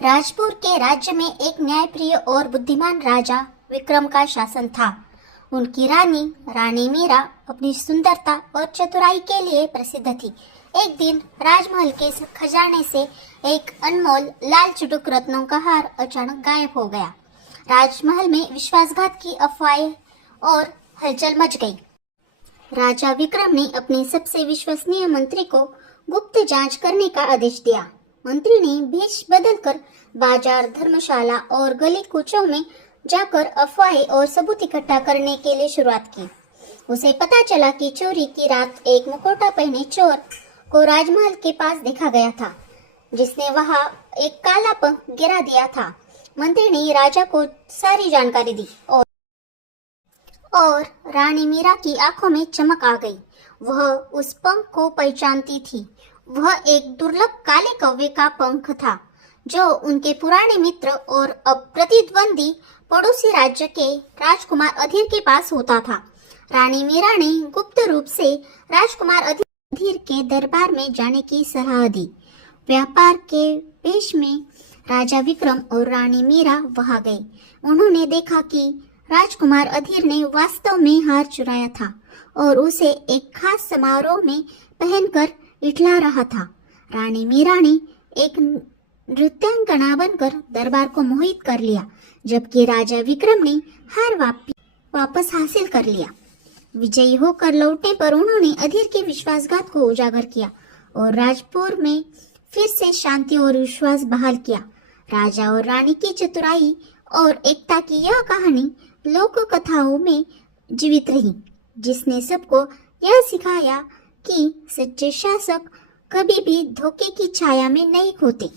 राजपुर के राज्य में एक न्यायप्रिय और बुद्धिमान राजा विक्रम का शासन था। उनकी रानी रानी मीरा अपनी सुंदरता और चतुराई के लिए प्रसिद्ध थी। एक दिन राजमहल के खजाने से एक अनमोल लाल चुटुक रत्नों का हार अचानक गायब हो गया। राजमहल में विश्वासघात की अफवाहें और हलचल मच गई। राजा विक्रम ने अपने सबसे विश्वसनीय मंत्री को गुप्त जांच करने का आदेश दिया। मंत्री ने भेष बदलकर बाजार, धर्मशाला और गली कूचों में जाकर अफवाहें और सबूत इकट्ठा करने के लिए शुरुआत की। उसे पता चला कि चोरी की रात एक मुखौटा पहने चोर को राजमहल के पास देखा गया था, जिसने वहां एक काला पंख गिरा दिया था। मंत्री ने राजा को सारी जानकारी दी और रानी मीरा की आंखों में चमक आ गई। वह उस पंख को पहचानती थी। वह एक दुर्लभ काले कौवे का पंख था, जो उनके पुराने मित्र और अब प्रतिद्वंदी पड़ोसी राज्य के राजकुमार अधीर के पास होता था। रानी मीरा ने गुप्त रूप से राजकुमार अधीर के दरबार में जाने की सलाह दी। व्यापार के पेश में राजा विक्रम और रानी मीरा वहां गए। उन्होंने देखा कि राजकुमार अधीर ने वास्तव में हार चुराया था और उसे एक खास समारोह में पहनकर इठला रहा था। रानी मीरा ने एक नृत्यांगना बनकर दरबार को मोहित कर लिया, जबकि राजा विक्रम ने हार वापस हासिल कर लिया। विजयी होकर लौटने पर उन्होंने अधीर के विश्वासघात को उजागर किया और राजपुर में फिर से शांति और विश्वास बहाल किया। राजा और रानी की चतुराई और एकता की यह कहानी लोक कथाओं में जीवित रही, जिसने सबको यह सिखाया कि सच्चे शासक कभी भी धोखे की छाया में नहीं खोते।